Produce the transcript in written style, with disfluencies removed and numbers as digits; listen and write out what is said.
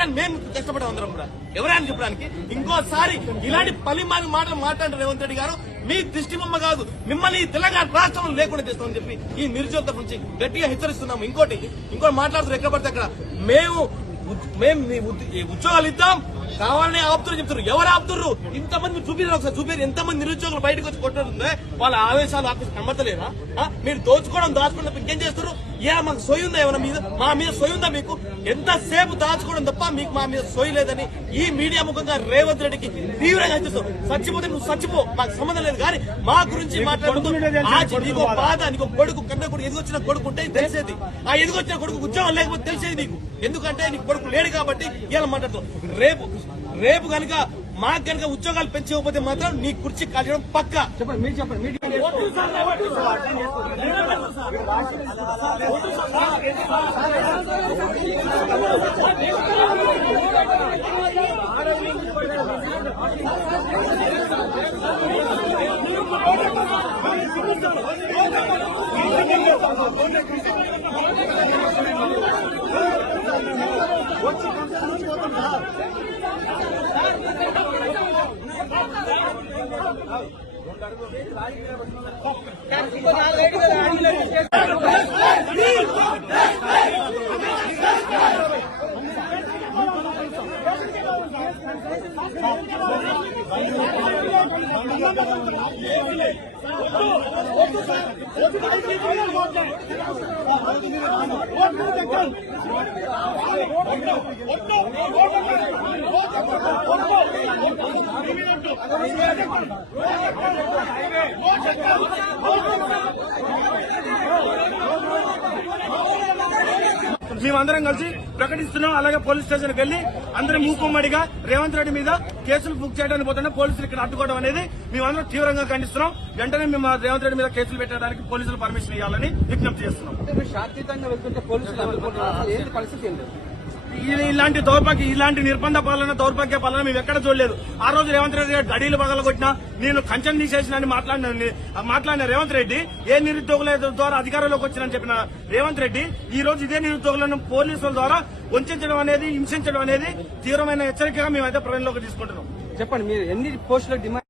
చెప్పడానికి మేము కష్టపడే అందరం కూడా ఎవరైనా చెప్పడానికి. ఇంకోసారి ఇలాంటి పలిమాని మాటలు మాట్లాడారు రేవంత్ రెడ్డి గారు, మీ దిష్టి బొమ్మ కాదు, మిమ్మల్ని తెలంగాణ రాష్ట్రంలో లేకుండా చేస్తామని చెప్పి ఈ నిరుద్యోగ తరఫు నుంచి గట్టిగా హెచ్చరిస్తున్నాము. ఇంకోటి మాట్లాడుతున్నారు ఎక్కడ పడితే అక్కడ మేము ఉద్యోగాలు ఇద్దాం కావాలని ఆపుతున్నారు చెప్తారు. ఎవరు ఆపుతున్నారు? ఇంతమంది చూపించారు, ఒకసారి చూపించారు ఎంతమంది నిరుద్యోగులు బయటకు వచ్చి కొట్టుందే వాళ్ళ ఆవేశాలు కనబడతలేదా? మీరు దాచుకోవడం ఇంకేం చేస్తారు? మాకు సొయ్యి ఉందా? ఏమైనా మీద మా మీద సొయ్యి ఉందా మీకు? ఎంతసేపు దాచుకోవడం తప్ప మీకు మా మీద సొయ్యి లేదని ఈ మీడియా ముఖంగా రేవంత్ రెడ్డికి తీవ్రంగా హెచ్చరిస్తాం. చచ్చిపోతే నువ్వు చచ్చిపో, మాకు సంబంధం లేదు, కానీ మా గురించి మాట్లాడుతూ నీకో బాధ, నీకో కొడుకు కన్నా కూడా ఎదుగొచ్చిన కొడుకు ఉంటే తెలిసేది. ఆ ఎదుగొచ్చిన కొడుకు ఉద్యోగం లేకపోతే తెలిసేది నీకు. ఎందుకంటే నీకు కొడుకు లేడు కాబట్టి ఇలా మాట్లాడుతాం. రేపు కనుక మాకు కనుక ఉద్యోగాలు పెంచకపోతే మాత్రం నీ కుర్చీ కాల్చడం పక్కా. చెప్పండి, మీరు చెప్పండి. మేమందరం కలిసి ప్రకటిస్తున్నాం. అలాగే పోలీస్ స్టేషన్కి వెళ్లి అందరం మూకుమ్మడిగా రేవంత్ రెడ్డి మీద కేసులు బుక్ చేయడానికి పోతున్నా పోలీసులు ఇక్కడ అడ్డుకోవడం అనేది మేమందరం తీవ్రంగా ఖండిస్తున్నాం. వెంటనే మేము రేవంత్ రెడ్డి మీద కేసులు పెట్టడానికి పోలీసులు పర్మిషన్ ఇవ్వాలని విజ్ఞప్తి చేస్తున్నాం. ఇలాంటి ఇలాంటి నిర్బంధ పాలన, దౌర్భాగ్య పాలన మేము ఎక్కడ చూడలేదు. ఆ రోజు రేవంత్ రెడ్డి గారు గడీలు పగలగొట్టినా, నేను కంచెం తీసేసిన మాట్లాడిన రేవంత్ రెడ్డి ఏ నిరుద్యోగుల ద్వారా అధికారంలోకి వచ్చినని చెప్పిన రేవంత్ రెడ్డి ఈ రోజు ఇదే నిరుద్యోగులను పోలీసుల ద్వారా వంచడం అనేది, హింసించడం అనేది తీవ్రమైన హెచ్చరికగా మేమైతే పరిగణలోకి తీసుకుంటున్నాం. చెప్పండి, మీరు ఎన్ని పోస్టుల డిమాండ్